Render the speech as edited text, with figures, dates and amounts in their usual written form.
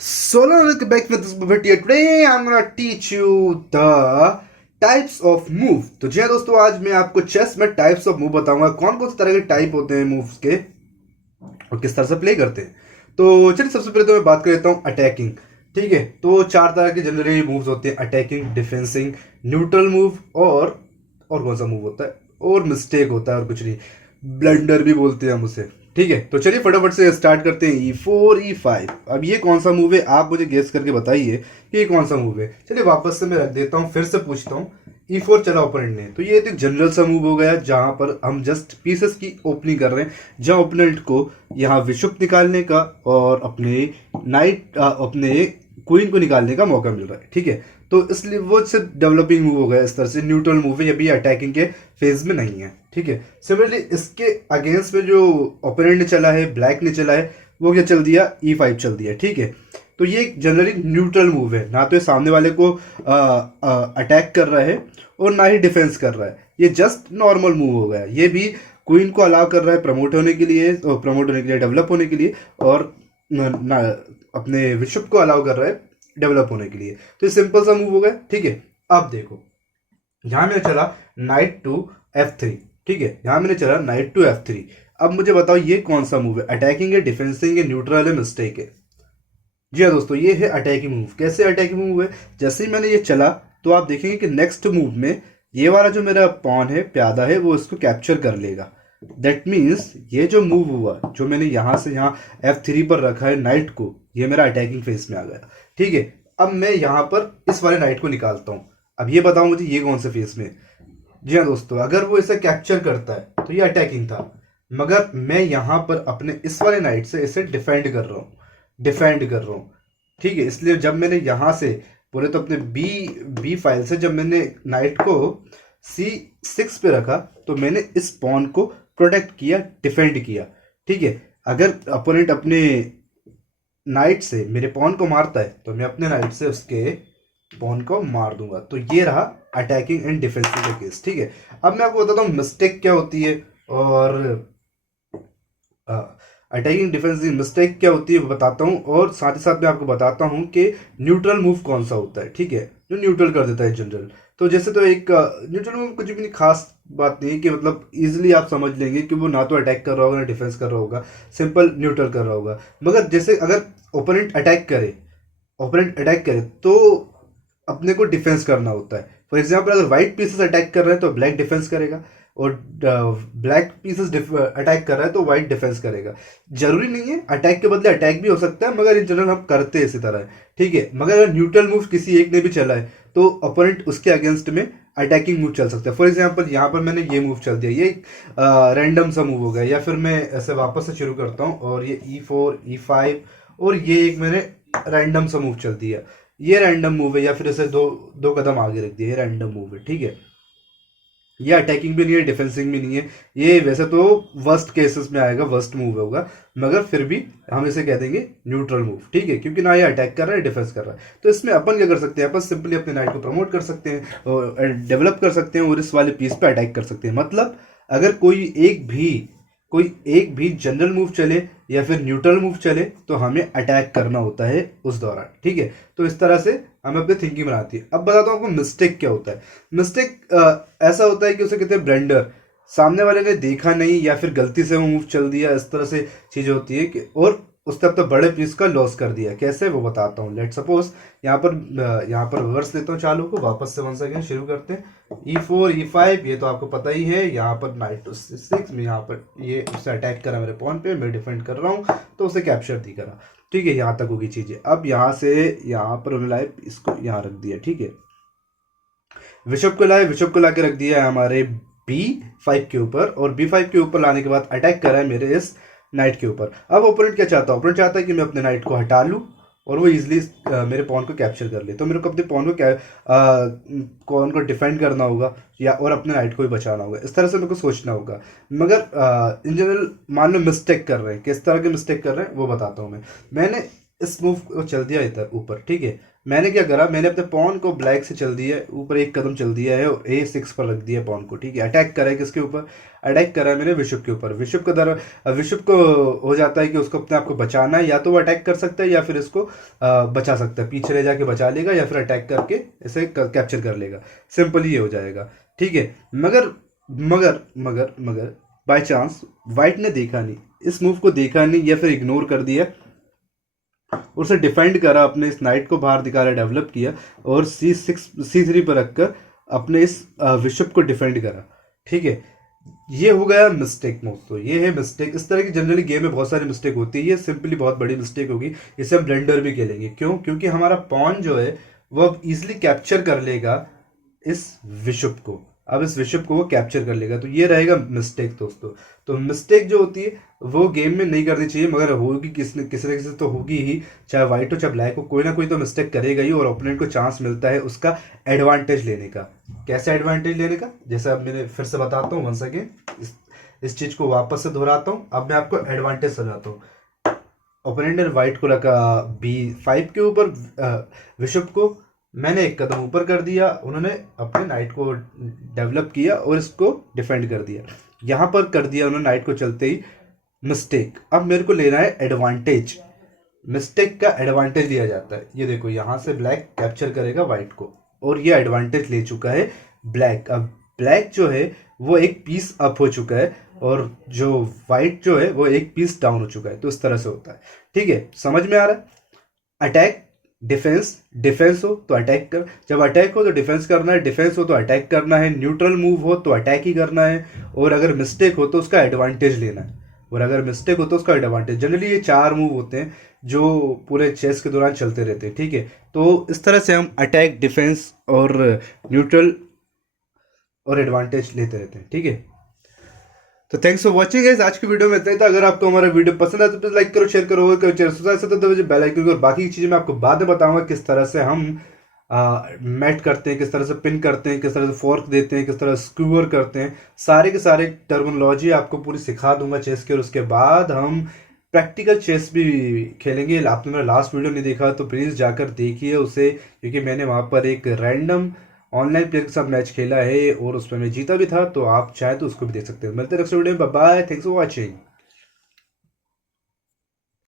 So welcome back with this video. Today I'm gonna teach you the types of move. तो जी हाँ दोस्तों, आज मैं आपको चेस में टाइप्स ऑफ मूव बताऊंगा, कौन कौन से तरह के टाइप होते हैं मूव्स के और किस तरह से प्ले करते हैं। तो चलिए सबसे पहले तो मैं बात कर लेता हूँ अटैकिंग। ठीक है, तो चार तरह के जनरली मूव्स होते हैं: अटैकिंग, डिफेंसिंग, न्यूट्रल मूव और कौन सा मूव होता है, और मिस्टेक होता है और कुछ नहीं, ब्लंडर भी बोलते हैं हम उसे। ठीक है, तो चलिए फटाफट से स्टार्ट करते हैं। E4 E5। अब ये कौन सा मूव है, आप मुझे गेस करके बताइए कि ये कौन सा मूव है। चलिए वापस से मैं रख देता हूँ, फिर से पूछता हूँ। E4 चला ओपोनेंट ने, तो ये एक जनरल सा मूव हो गया जहां पर हम जस्ट पीसेस की ओपनिंग कर रहे हैं, जहां ओपोनेंट को यहाँ बिशप निकालने का और अपने अपने क्वीन को निकालने का मौका मिल रहा है। ठीक है, तो इसलिए वो सिर्फ डेवलपिंग मूव हो गया। इस तरह से न्यूट्रल मूव है, ये भी अटैकिंग के फेज में नहीं है। ठीक है, सिमिलरली इसके अगेंस्ट में जो ओपोनेंट ने चला है, ब्लैक ने चला है, वो क्या चल दिया, E5 चल दिया। ठीक है, तो ये जनरली न्यूट्रल मूव है, ना तो ये सामने वाले को अटैक कर रहा है और ना ही डिफेंस कर रहा है, ये जस्ट नॉर्मल मूव हो गया। ये भी क्वीन को अलाउ कर रहा है प्रमोट होने के लिए, डेवलप होने के लिए, और अपने बिशप को अलाउ कर रहा है डेवलप होने के लिए। तो ये सिंपल सा मूव हो गया। ठीक है, अब देखो यहां मैंने चला नाइट टू F3। ठीक है, यहां मैंने चला नाइट टू F3। अब मुझे बताओ ये कौन सा मूव है, अटैकिंग है, डिफेंसिंग है, न्यूट्रल है, मिस्टेक है। जी हाँ दोस्तों, ये है अटैकिंग मूव। कैसे अटैकिंग मूव है, जैसे ही मैंने ये चला तो आप देखेंगे कि नेक्स्ट मूव में ये वाला जो मेरा पॉन है, प्यादा है, वो इसको कैप्चर कर लेगा। दैट मीन्स ये जो मूव हुआ, जो मैंने यहाँ से यहाँ F3 पर रखा है नाइट को, ये मेरा अटैकिंग फेस में आ गया। ठीक है, अब मैं यहाँ पर इस वाले नाइट को निकालता हूँ। अब ये बताओ मुझे ये कौन से फेस में। जी हाँ दोस्तों, अगर वो इसे कैप्चर करता है तो ये अटैकिंग था, मगर मैं यहाँ पर अपने इस वाले नाइट से इसे डिफेंड कर रहा हूँ। ठीक है, इसलिए जब मैंने यहाँ से बोले तो अपने बी फाइल से जब मैंने नाइट को C6 पे रखा, तो मैंने इस पॉन को प्रोटेक्ट किया, डिफेंड किया। ठीक है, अगर अपोनेंट अपने नाइट से मेरे पॉन को मारता है तो मैं अपने नाइट से उसके पॉन को मार दूंगा। तो ये रहा अटैकिंग एंड डिफेंसिव का केस। ठीक है, अब मैं आपको बताता हूँ मिस्टेक क्या होती है और अटैकिंग डिफेंसिव मिस्टेक क्या होती है वो बताता हूँ, और साथ ही साथ मैं आपको बताता हूँ कि न्यूट्रल मूव कौन सा होता है। ठीक है, जो न्यूट्रल कर देता है जनरल। तो जैसे तो एक न्यूट्रल मूव कुछ भी नहीं, खास बात नहीं है कि मतलब इजीली आप समझ लेंगे कि वो ना तो अटैक कर रहा होगा ना डिफेंस कर रहा होगा, सिंपल न्यूट्रल कर रहा होगा। मगर जैसे अगर ओपोनेंट अटैक करे तो अपने को डिफेंस करना होता है। फॉर एग्जाम्पल अगर व्हाइट पीसेस अटैक कर रहे हैं तो ब्लैक डिफेंस करेगा, और ब्लैक पीसेस अटैक कर रहा है तो व्हाइट डिफेंस करेगा। जरूरी नहीं है अटैक के बदले अटैक भी हो सकता है, मगर इन जनरल हम करते हैं इसी तरह है। ठीक है, मगर अगर न्यूट्रल मूव किसी एक ने भी चला है तो अपोनेंट उसके अगेंस्ट में अटैकिंग मूव चल सकता है। फॉर एग्जाम्पल यहाँ पर मैंने ये मूव चल दिया, ये रैंडम सा मूव हो गया। या फिर मैं ऐसे वापस से शुरू करता हूँ, और ये E4 E5, और ये एक मैंने रैंडम सा मूव चल दिया, ये रैंडम मूव है। या फिर इसे दो दो कदम आगे रख दिया, ये रैंडम मूव है। ठीक है, ये अटैकिंग भी नहीं है, डिफेंसिंग भी नहीं है। ये वैसे तो वर्स्ट केसेस में आएगा, वर्स्ट मूव होगा, मगर फिर भी हम इसे कह देंगे न्यूट्रल मूव। ठीक है, क्योंकि ना ये अटैक कर रहा है डिफेंस कर रहा है। तो इसमें अपन क्या कर सकते हैं, अपन सिंपली अपने नाइट को प्रमोट कर सकते हैं और डेवलप कर सकते हैं, और इस वाले पीस पे अटैक कर सकते हैं। मतलब अगर कोई एक भी जनरल मूव चले या फिर न्यूट्रल मूव चले तो हमें अटैक करना होता है उस दौरान। ठीक है, तो इस तरह से हमें अपनी थिंकिंग बनाती है। अब बताता हूँ आपको मिस्टेक क्या होता है। मिस्टेक ऐसा होता है कि उसे कहते हैं ब्लेंडर। सामने वाले ने देखा नहीं या फिर गलती से वो मूव चल दिया, इस तरह से चीज़ होती है कि, और उसने अब तक बड़े पीस का लॉस कर दिया। कैसे वो बताता हूँ। लेट सपोज यहाँ पर रिवर्स लेता हूँ, चालू को वापस से वन सेकेंड शुरू करते हैं। E4 E5 ये तो आपको पता ही है। यहाँ पर नाइट टू 6 में यहाँ पर ये उससे अटैक करा मेरे पॉन पे, मैं डिफेंड कर रहा हूँ तो उसे कैप्चर दी करा। ठीक है, यहाँ तक होगी चीज़ें। अब यहाँ से यहाँ पर लाए, इसको यहाँ रख दिया। ठीक है, विशप को लाके रख दिया है हमारे B5 के ऊपर, और B5 के ऊपर लाने के बाद अटैक करा है मेरे इस नाइट के ऊपर। अब ओपोनेंट क्या चाहता है, ओपोनेंट चाहता है कि मैं अपने नाइट को हटा लूँ और वो इजीली मेरे पॉन को कैप्चर कर ले। तो मेरे को अपने पॉन को डिफेंड करना होगा, या और अपने नाइट को भी बचाना होगा। इस तरह से मेरे को सोचना होगा। मगर इन जनरल मान लो मिस्टेक कर रहे हैं, किस तरह के मिस्टेक कर रहे हैं वो बताता हूँ मैं। मैंने इस मूव को चल दिया इधर ऊपर, ठीक है। मैंने क्या करा, मैंने अपने पॉन को ब्लैक से चल दिया है ऊपर, एक कदम चल दिया है और A6 पर रख दिया पॉन को, ठीक है। अटैक करा है किसके ऊपर, अटैक करा है मैंने विशुप के ऊपर। विशुप का दर विशुप को हो जाता है कि उसको अपने आप को बचाना है, या तो वो अटैक कर सकता है या फिर इसको बचा सकता है, पीछे ले जाके बचा लेगा या फिर अटैक करके इसे कैप्चर कर लेगा। सिंपली ये हो जाएगा, ठीक है। मगर मगर मगर मगर बाय चांस वाइट ने देखा नहीं, इस मूव को देखा नहीं या फिर इग्नोर कर दिया और उसे डिफेंड करा, अपने इस नाइट को बाहर निकाला, डेवलप किया और C3 पर रखकर अपने इस बिशप को डिफेंड करा, ठीक है। ये हो गया मिस्टेक मूव, तो ये है मिस्टेक। इस तरह की जनरली गेम में बहुत सारी मिस्टेक होती है, ये सिंपली बहुत बड़ी मिस्टेक होगी, इसे हम ब्लेंडर भी खेलेंगे। क्यों? क्योंकि हमारा पॉन जो है वो अब इजिली कैप्चर कर लेगा इस विशुप को, अब इस विशुप को वो कैप्चर कर लेगा, तो ये रहेगा मिस्टेक दोस्तों। तो मिस्टेक जो होती है वो गेम में नहीं करनी चाहिए, मगर होगी किसी न किसी तो होगी ही, चाहे वाइट हो चाहे ब्लैक हो, कोई ना कोई तो मिस्टेक करेगा ही और ओपोनेंट को चांस मिलता है उसका एडवांटेज लेने का। कैसे एडवांटेज लेने का, जैसे अब मैंने फिर से बताता हूँ, वन सेकेंड इस चीज को वापस से दोहराता हूँ। अब मैं आपको एडवांटेज समझाता हूँ। ओपोनेंट ने वाइट को रखा B5 के ऊपर, विशुप को मैंने एक कदम ऊपर कर दिया, उन्होंने अपने नाइट को डेवलप किया और इसको डिफेंड कर दिया, यहाँ पर कर दिया उन्होंने नाइट को चलते ही मिस्टेक। अब मेरे को लेना है एडवांटेज, मिस्टेक का एडवांटेज लिया जाता है। ये देखो यहाँ से ब्लैक कैप्चर करेगा वाइट को और ये एडवांटेज ले चुका है ब्लैक। अब ब्लैक जो है वो एक पीस अप हो चुका है और जो वाइट जो है वो एक पीस डाउन हो चुका है, तो इस तरह से होता है, ठीक है। समझ में आ रहा है? अटैक डिफेंस, डिफेंस हो तो अटैक कर, जब अटैक हो तो डिफेंस करना है, डिफेंस हो तो अटैक करना है, न्यूट्रल मूव हो तो अटैक ही करना है, और अगर मिस्टेक हो तो उसका एडवांटेज लेना है, और अगर मिस्टेक हो तो उसका एडवांटेज। जनरली ये 4 मूव होते हैं जो पूरे चेस के दौरान चलते रहते हैं, ठीक है। तो इस तरह से हम अटैक, डिफेंस और न्यूट्रल और एडवांटेज लेते रहते हैं, ठीक है। तो थैंक्स फॉर वॉचिंग गाइस, आज की वीडियो में इतना ही था। अगर आपको हमारा वीडियो पसंद आए तो प्लीज लाइक करो, शेयर करो, चैनल सब्सक्राइब तो बेल आइकन को, और बाकी की चीज़ें मैं आपको बाद में बताऊंगा किस तरह से हम मैट करते हैं, किस तरह से पिन करते हैं, किस तरह से फोर्क देते हैं, किस तरह स्क्यूअर करते हैं, सारे के सारे टर्मिनोलॉजी आपको पूरी सिखा दूंगा चेस के। और उसके बाद हम प्रैक्टिकल चेस भी खेलेंगे। आपने मेरा लास्ट वीडियो नहीं देखा तो प्लीज़ जाकर देखिए उसे, क्योंकि मैंने वहाँ पर एक रैंडम ऑनलाइन प्लेयर के साथ मैच खेला है और उसमें मैं जीता भी था, तो आप चाहे तो उसको भी देख सकते हो। मिलते हैं नेक्स्ट वीडियो में, bye bye, thanks for watching.